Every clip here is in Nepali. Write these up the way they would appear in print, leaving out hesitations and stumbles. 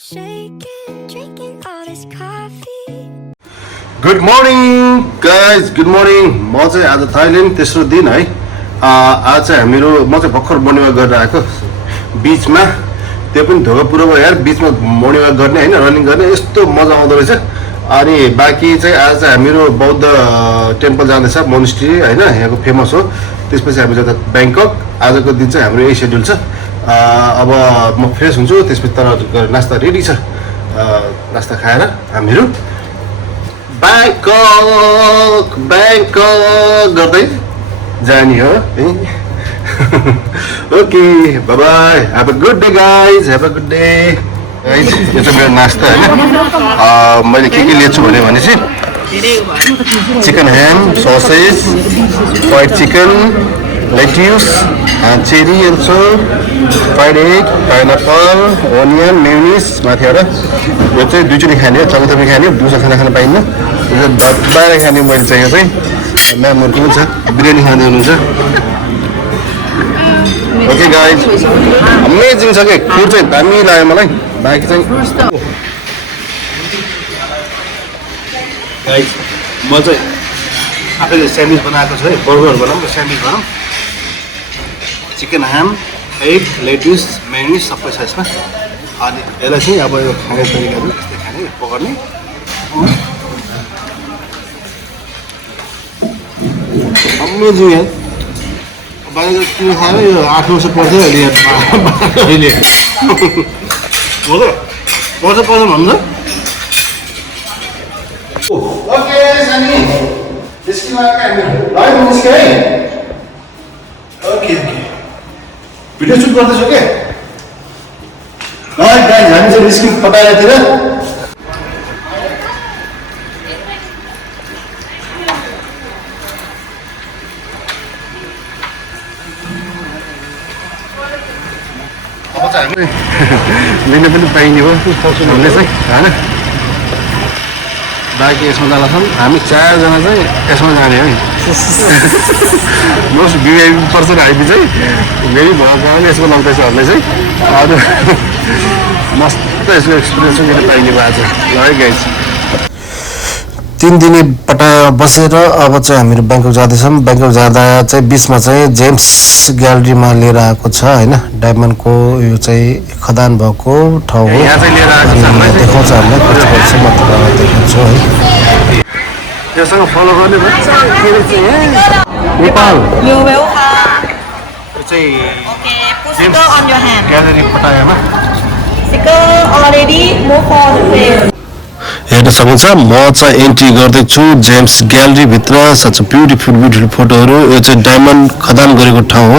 shaking, drinking all this coffee. Good morning guys, good morning. म चाहिँ आज थाइल्यान्ड तेस्रो दिन है। आज चाहिँ हामीहरू म चाहिँ भर्खर मर्निङ वाक गरेर आएको बिचमा, त्यो पनि धोका पुरो भयो यार। बिचमा मर्निङ वाक गर्ने होइन, रनिङ गर्ने यस्तो मजा आउँदो रहेछ। अनि बाँकी चाहिँ आज चाहिँ हामीहरू बौद्ध टेम्पल जाँदैछ, मोनेस्ट्री होइन, यहाँको फेमस हो। त्यसपछि हामी जाँदा ब्याङ्कक। आजको दिन चाहिँ हाम्रो यही सेड्युल छ। अब म फ्रेस हुन्छु, त्यसपछि तर नास्ता रेडी छ। नास्ता खाएर हामीहरू ब्याङ्कक गर्दै जाने हो है। Okay, by by, have a good day guys, have a good day guys. यो चाहिँ मेरो नास्ता होइन। मैले के लिएको छु भने चाहिँ chicken ham, sausage, fried chicken, lettuce, cherry also, fried egg, pineapple, onion, mayonnaise माथिबाट। यो चाहिँ दुईचोटि खाने हो, चौथोपि खाने हो, दिउँसो खाना खान पाइन्न। यो बाहिर खाने मैले चाहिँ यो चाहिँ म्यामहरूको पनि छ, बिरयानी खाँदै हुनुहुन्छ। ओके गाइज, अमेजिङ छ कि फुड चाहिँ दामी लाग्यो मलाई। बाँकी चाहिँ गाइज म चाहिँ आफैले स्यान्डविच बनाएको छु है। बर्गर बनाऊँ, स्यान्डविच बनाऊँ। चिकन ह्याम, एग, लेट्युस, मेयोनिज सबै छ यसमा। अनि यसलाई चाहिँ अब यो खाने तरिकाहरू यस्तै खाने, पकाउने। अमेजिङ यार। बाहिर किन खाएर यो 8-900 पर्छ अहिले यहाँ अहिले हो त पर्छ भन्नु। ओके सानी, निस्किनु आएको हामी लाइभ निस्क्यो है। ओके भिडियो सुट गर्दैछौँ क्या। गाइज हामी चाहिँ निस्क्यौँ पटायातिर। अब चाहिँ हामी लिन पनि पाइने हो भन्ने चाहिँ होइन। बाँकी यसमा जाँदा छन् हामी 4जना चाहिँ यसमा जाने है। मोस्ट भिआइपी पर्सन हामी चाहिँ मेरी भएको कारणले यसमा लग्दैछ भन्ने चाहिँ अरू मस्त यसको एक्सपिरियन्स पनि मैले पाइने भएको छ। ल है गाइज, 3 दिने पटाया बसेर अब चाहिँ हामीहरू ब्याङ्कक जाँदैछौँ। ब्याङ्कक जाँदा चाहिँ बिचमा चाहिँ जेम्स ग्यालेरीमा लिएर आएको छ होइन। डायमन्डको यो चाहिँ खदान भएको ठाउँ हो। देखाउँछ हामीलाई कति वर्ष म तपाईँलाई देखाउँछु है। त्योसँग फलो गर्ने नेपाल यो चाहिँ जेम्स ग्यालेरी पटायामा हेर्न सक्नुहुन्छ। म चाहिँ एन्ट्री गर्दैछु जेम्स ग्यालेरीभित्र। सच ब्युटिफुल फोटोहरू। यो चाहिँ डायमन्ड खदान गरेको ठाउँ हो।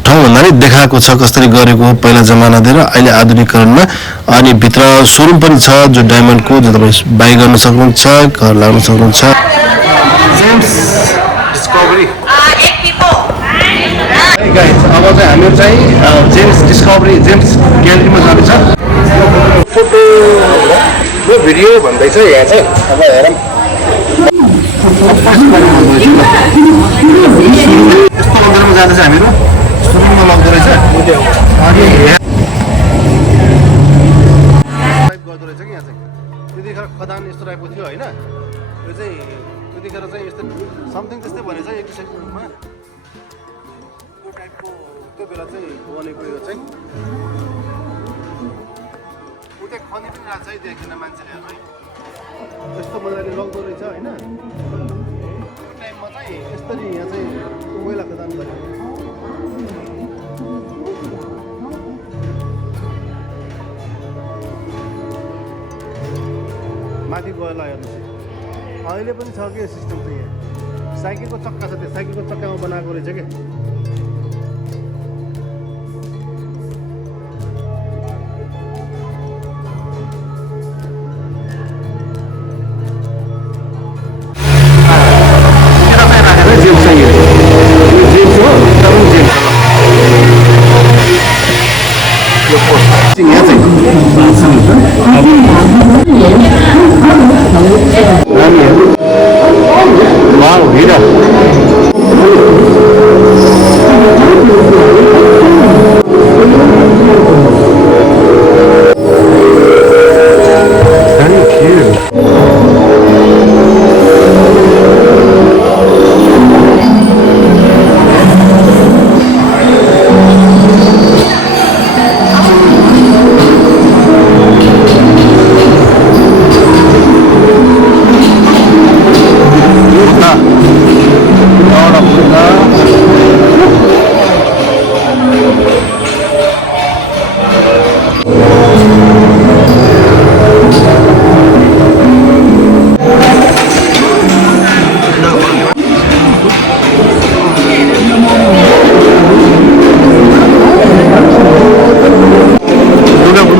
ठाउँ भन्दा नि देखाएको छ कसरी गरेको हो पहिला जमानातिर, अहिले आधुनिकरणमा। अनि भित्र सोरुम पनि छ जो डायमन्डको, जो तपाईँ बाई गर्न सक्नुहुन्छ, घर लाग्न सक्नुहुन्छ। जेम्स डिस्कभरी अब चाहिँ हामीहरू चाहिँ जेम्स डिस्कभरी जेम्स ग्यालेरीमा जाँदैछ। फोटो यो भिडियो भन्दैछ यहाँ चाहिँ। अब हेरौँ यस्तो मन्दिरमा जाँदैछ हामीहरू। सुरुमा लग्दो रहेछ अनि गर्दो रहेछ कि यहाँ चाहिँ। त्यतिखेर खदान यस्तो टाइपको थियो होइन। यो चाहिँ त्यतिखेर चाहिँ यस्तो समथिङ त्यस्तै भनेछ 1-2 त्यो टाइपको त्यो बेला चाहिँ बनेको यो चाहिँ। उतै खनी पनि राख्छ है देखिन मान्छेले है। यस्तो मजाले लग्दो रहेछ होइन। त्यो टाइममा चाहिँ यसरी यहाँ चाहिँ कोइला खदान गरेको। माथि गएर हेर्नुहोस्, अहिले पनि छ कि सिस्टम चाहिँ यहाँ। साइकलको चक्का छ, त्यो साइकलको चक्कामा बनाएको रहेछ क्या। Wow, hira.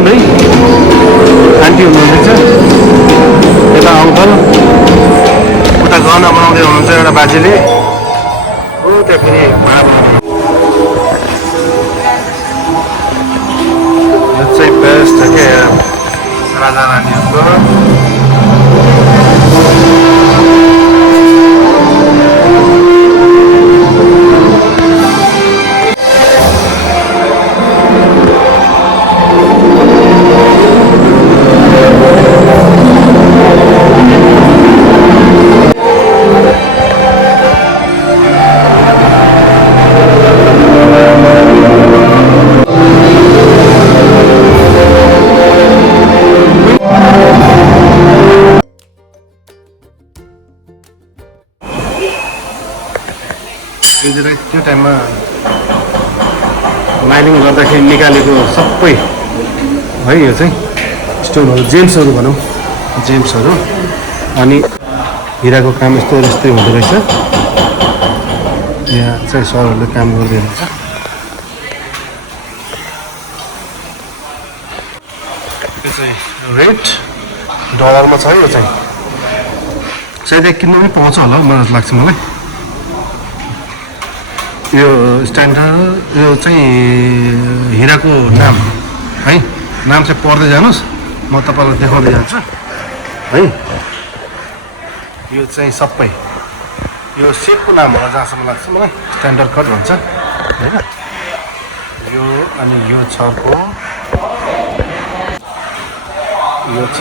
है आन्टी हुनुहुँदैछ यता अङ्कल उता गहना बनाउँदै हुनुहुन्छ एउटा बाजेले त्यहाँ फेरि भाँडा बनाउने यो चाहिँ बेस्ट हो क्या राजा रानीहरूको त्यो टाइममा माइनिङ गर्दाखेरि निकालेको सबै है यो चाहिँ स्टोनहरू जेम्सहरू भनौँ जेम्सहरू अनि हिराको काम यस्तो यस्तै हुँदो रहेछ यहाँ चाहिँ सरहरूले काम गर्दै हुन्छ यो चाहिँ रेट डलरमा छ यो चाहिँ सायद किन्नु पनि पाउँछ होला मलाई लाग्छ मलाई यो स्ट्यान्डर्ड यो चाहिँ हिराको नाम है नाम चाहिँ पढ्दै जानुहोस् म तपाईँलाई देखाउँदै जान्छु है यो चाहिँ सबै यो सेटको नाम होला जहाँसम्म लाग्छ मलाई स्ट्यान्डर्ड कट भन्छ होइन यो अनि यो छको यो छ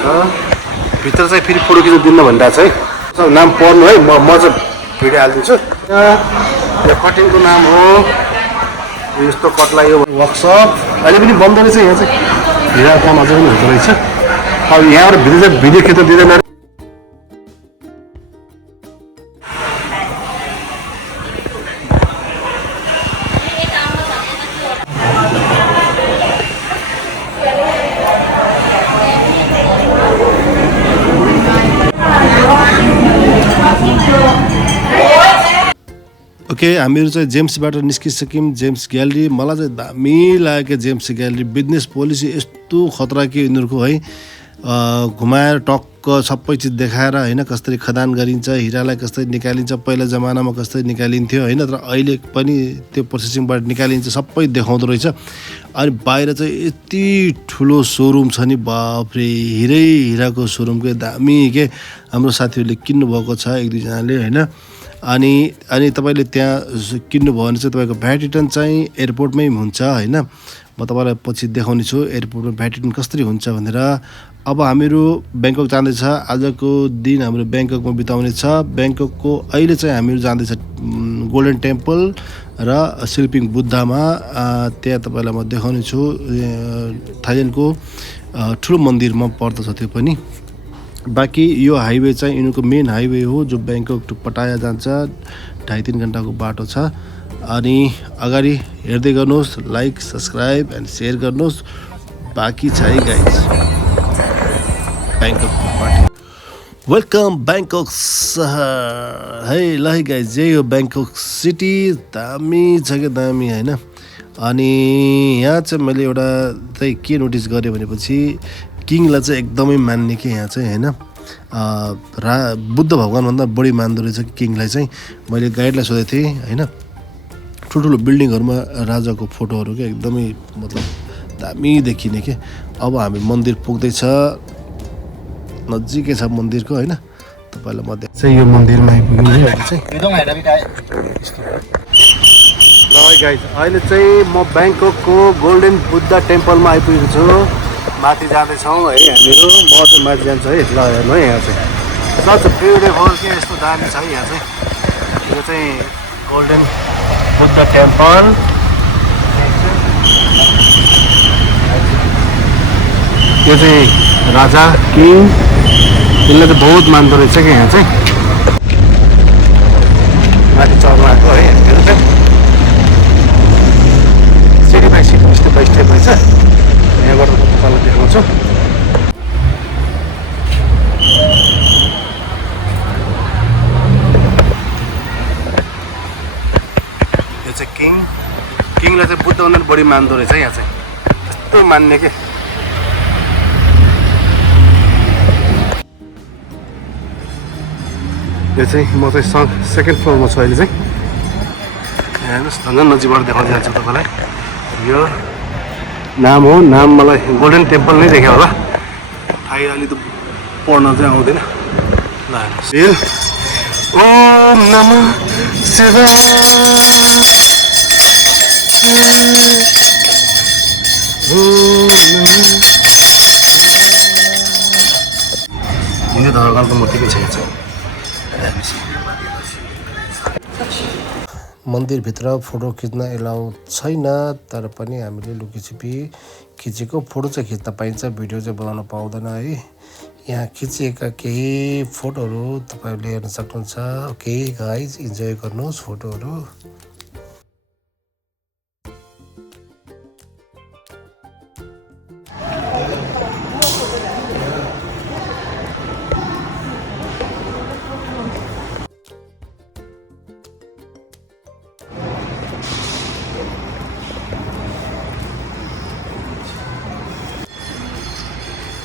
भित्र चाहिँ फेरि फोटो खिच्न दिन्न भनिरहेको छ है नाम पढ्नु है म चाहिँ भिडियो हालिदिन्छु यो कटिङको नाम हो यस्तो कटलाई यो वर्कसप अहिले पनि बन्द रहेछ यहाँ चाहिँ हिरा काम अझै पनि हुँदो रहेछ अब यहाँबाट भिडियो खिच्न दिँदैन ओके हामीहरू चाहिँ जेम्सबाट निस्किसक्यौँ जेम्स ग्यालेरी मलाई चाहिँ दामी लाग्यो जेम्स ग्यालेरी बिजनेस पोलिसी यस्तो खतरा के यिनीहरूको है घुमाएर टक्क सबै चिज देखाएर होइन कसरी खदान गरिन्छ हिरालाई कसरी निकालिन्छ पहिला जमानामा कसरी निकालिन्थ्यो होइन तर अहिले पनि त्यो प्रोसेसिङबाट निकालिन्छ सबै देखाउँदो रहेछ अनि बाहिर चाहिँ यति ठुलो सोरुम छ नि बाफ्रे हिराको सोरुमको दामी के हाम्रो साथीहरूले किन्नुभएको छ एक दुईजनाले होइन अनि तपाईँले त्यहाँ किन्नुभयो भने चाहिँ तपाईँको भ्याट रिटर्न चाहिँ एयरपोर्टमै हुन्छ होइन म तपाईँलाई पछि देखाउने छु एयरपोर्टमा भ्याट रिटर्न कसरी हुन्छ भनेर अब हामीहरू ब्याङ्कक जाँदैछ आजको दिन हाम्रो ब्याङ्ककमा बिताउने छ ब्याङ्ककको अहिले चाहिँ हामीहरू जाँदैछ गोल्डन टेम्पल र शिल्पिङ बुद्धमा त्यहाँ तपाईँलाई म देखाउने छु थाइल्यान्डको ठुलो मन्दिरमा पर्दछ त्यो पनि बाँकी यो हाइवे चाहिँ यिनीहरूको मेन हाइवे हो जो ब्याङ्कक टु पटाया जान्छ 2.5-3 घन्टाको बाटो छ अनि अगाडि हेर्दै गर्नुहोस् लाइक सब्सक्राइब एन्ड सेयर गर्नुहोस् बाँकी छ है guys Bangkok party welcome Bangkok सहर है ल है गाइज यही हो ब्याङ्कक सिटी दामी छ क्या दामी होइन अनि यहाँ चाहिँ मैले एउटा चाहिँ के नोटिस गरेँ भनेपछि किङलाई चाहिँ एकदमै मान्ने कि यहाँ चाहिँ होइन बुद्ध भगवान्भन्दा बढी मान्दो रहेछ किङलाई चाहिँ मैले गाइडलाई सोधेको थिएँ होइन ठुल्ठुलो बिल्डिङहरूमा राजाको फोटोहरू क्या एकदमै मतलब दामी देखिने के अब हामी मन्दिर पुग्दैछ नजिकै छ मन्दिरको होइन तपाईँलाई म चाहिँ यो मन्दिरमा आइपुग्नु है अहिले चाहिँ ल गाइज अहिले चाहिँ म ब्याङ्ककको गोल्डन बुद्ध टेम्पलमा आइपुगेको छु माथि जाँदैछौँ है हामीहरू म चाहिँ माथि जान्छु है ल हेर्नु है यहाँ चाहिँ सच ब्युटिफुल के यस्तो दामी छ है यहाँ चाहिँ यो चाहिँ गोल्डन बुद्ध टेम्पल यो चाहिँ राजा किङ यसले चाहिँ बहुत मान्दो रहेछ क्या यहाँ चाहिँ माथि चढ्नु आएको है हेर्नु चाहिँ स्टेप बाई स्टेप रहेछ यहाँबाट तपाईँलाई देखाउँछु यो चाहिँ किङलाई चाहिँ बुद्धभन्दा बढी मान्दो रहेछ यहाँ चाहिँ यस्तो मान्ने के यो चाहिँ म चाहिँ सेकेन्ड फ्लोरमा छु अहिले चाहिँ हेर्नुहोस् झन् नजिकबाट देखाउँदै जान्छु तपाईँलाई यो नाम हो नाम मलाई गोल्डन टेम्पल नै देख्यो होला थाहै अलि त पढ्न चाहिँ आउँदैन ल हेर्नुहोस् ओम नमः शिवाय हिन्दू धर्मको मूर्तिकै छ मन्दिरभित्र फोटो खिच्न एलाउ छैन तर पनि हामीले लुकीछिपी खिचेको फोटो चाहिँ खिच्न पाइन्छ भिडियो चाहिँ बनाउन पाउँदैन है यहाँ खिचिएका केही फोटोहरू तपाईँहरूले हेर्न सक्नुहुन्छ ओके गाइज इन्जोय गर्नुहोस् फोटोहरू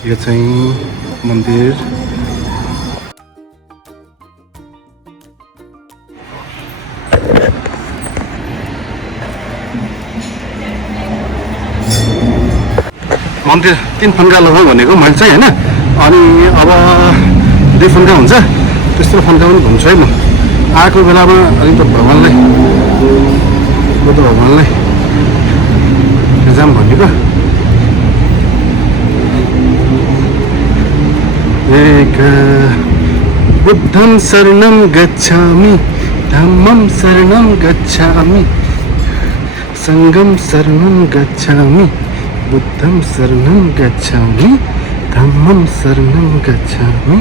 यो चाहिँ मन्दिर मन्दिर 3 फन्का लगाऊ भनेको मैले चाहिँ होइन अनि अब 2 फन्का हुन्छ त्यस्तो फन्का पनि भन्छु है म आएको बेलामा अलिक त भगवान्लाई बुद्ध भगवान्लाई जाम भनेको एक बुद्धं शरणं गच्छामि धम्मं शरणं गच्छामि संघं शरणं गच्छामि बुद्धं शरणं गच्छामि धम्मं शरणं गच्छामि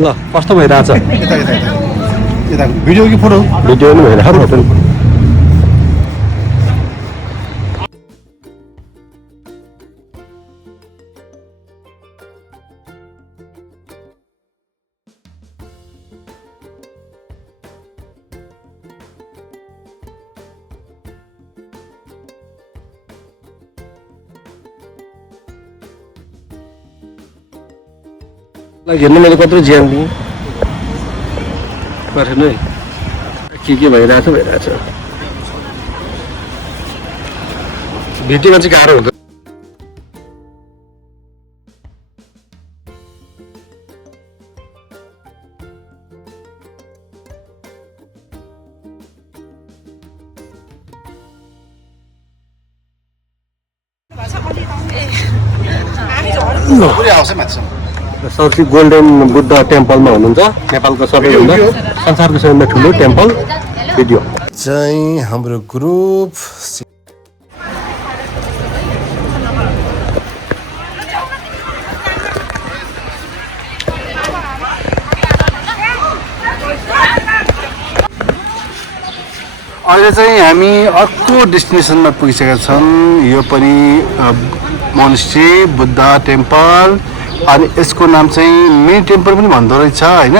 ल कस्तो भइरहेछ यता भिडियो कि फोटो भिडियो पनि भइरहेको हेर्नु मैले कत्रो ज्यान दिएँ परेन है के भइरहेछ भिडियोमा चाहिँ गाह्रो हुन्छ साउथी गोल्डन बुद्ध टेम्पलमा हुनुहुन्छ नेपालको सबैभन्दा संसारको सबैभन्दा ठुलो टेम्पल भिडियो चाहिँ हाम्रो ग्रुप अहिले चाहिँ हामी अर्को डेस्टिनेसनमा पुगिसकेका छौँ यो पनि मोनेस्ट्री बुद्ध टेम्पल अनि यसको नाम चाहिँ मिनी टेम्पल पनि भन्दो रहेछ होइन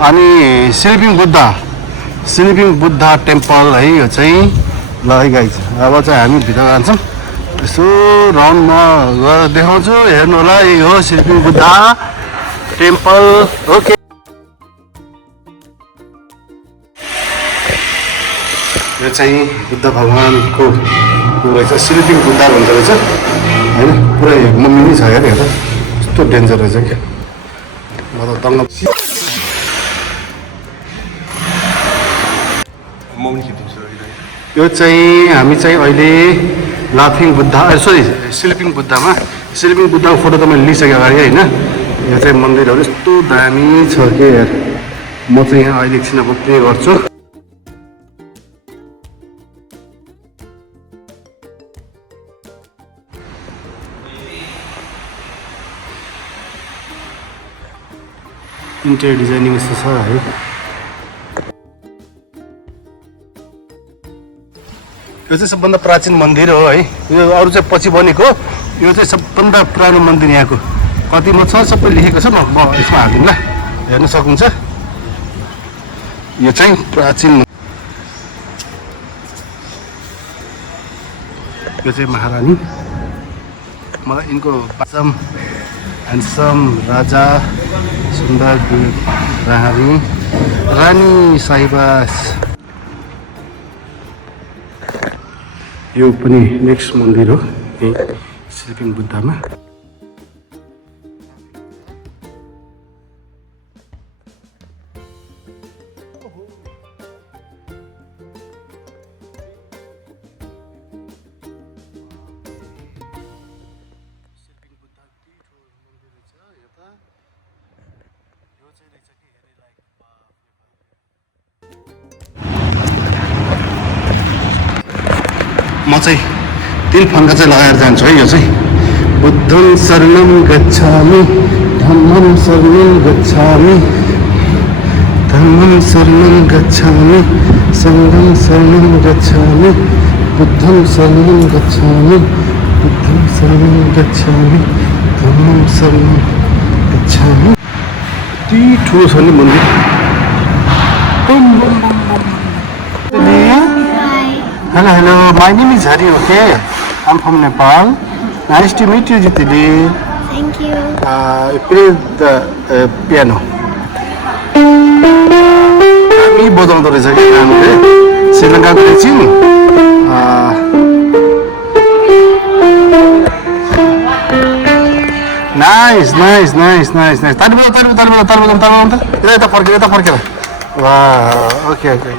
अनि स्लिपिङ बुद्ध टेम्पल है यो चाहिँ ल है गाइज अब चाहिँ हामी भित्र जान्छौँ यसो राउन्डमा गएर देखाउँछु हेर्नु होला यही हो स्लिपिङ बुद्ध टेम्पल ओके यो चाहिँ बुद्ध भगवानको रहेछ स्लिपिङ बुद्ध भन्दो रहेछ होइन पुरै मम्मी नै छ हेर यस्तो डेन्जर रहेछ क्या म त दङ्ग यो चाहिँ हामी चाहिँ अहिले लाफिङ बुद्ध सरी स्लिपिङ बुद्धको फोटो त मैले लिइसकेँ अगाडि होइन यो चाहिँ मन्दिरहरू यस्तो दामी छ के यार म चाहिँ यहाँ अहिले एकछिन अब प्रे गर्छु इन्टेरियर डिजाइनिङ यस्तो छ है यो चाहिँ सबभन्दा प्राचीन मन्दिर हो है यो अरू चाहिँ पछि बनेको यो चाहिँ सबभन्दा पुरानो मन्दिर यहाँको कतिमा छ सबै लेखेको छ म यसमा हालिदिउँ ल हेर्न सक्नुहुन्छ यो चाहिँ प्राचीन यो चाहिँ महारानी मलाई यिनको ह्यान्डसम राजा सुन्दर रानी साहिबास। यो पनि नेक्स्ट मन्दिर हो स्लिपिङ बुद्धमा। म चाहिँ 3 फन्का चाहिँ लगाएर जान्छु है। यो चाहिँ बुद्धं शरणं गच्छामि धम्मं शरणं गच्छामि धम्मं शरणं गच्छामि सङ्घं शरणं गच्छामि बुद्धं शरणं गच्छामि बुद्धं शरणं गच्छामि धम्मं शरणं गच्छामि। यति ठुलो छ नि मन्दिर। Hello, my name is Hari, okay? I'm from Nepal. Nice to meet you, Jitili. Thank you. Play the piano. हामी बजाउँदो रहेछ कि हामीले श्रीलङ्काको एकछिन nice nice nice nice nice ताली यता फर्केर वा ओके ओके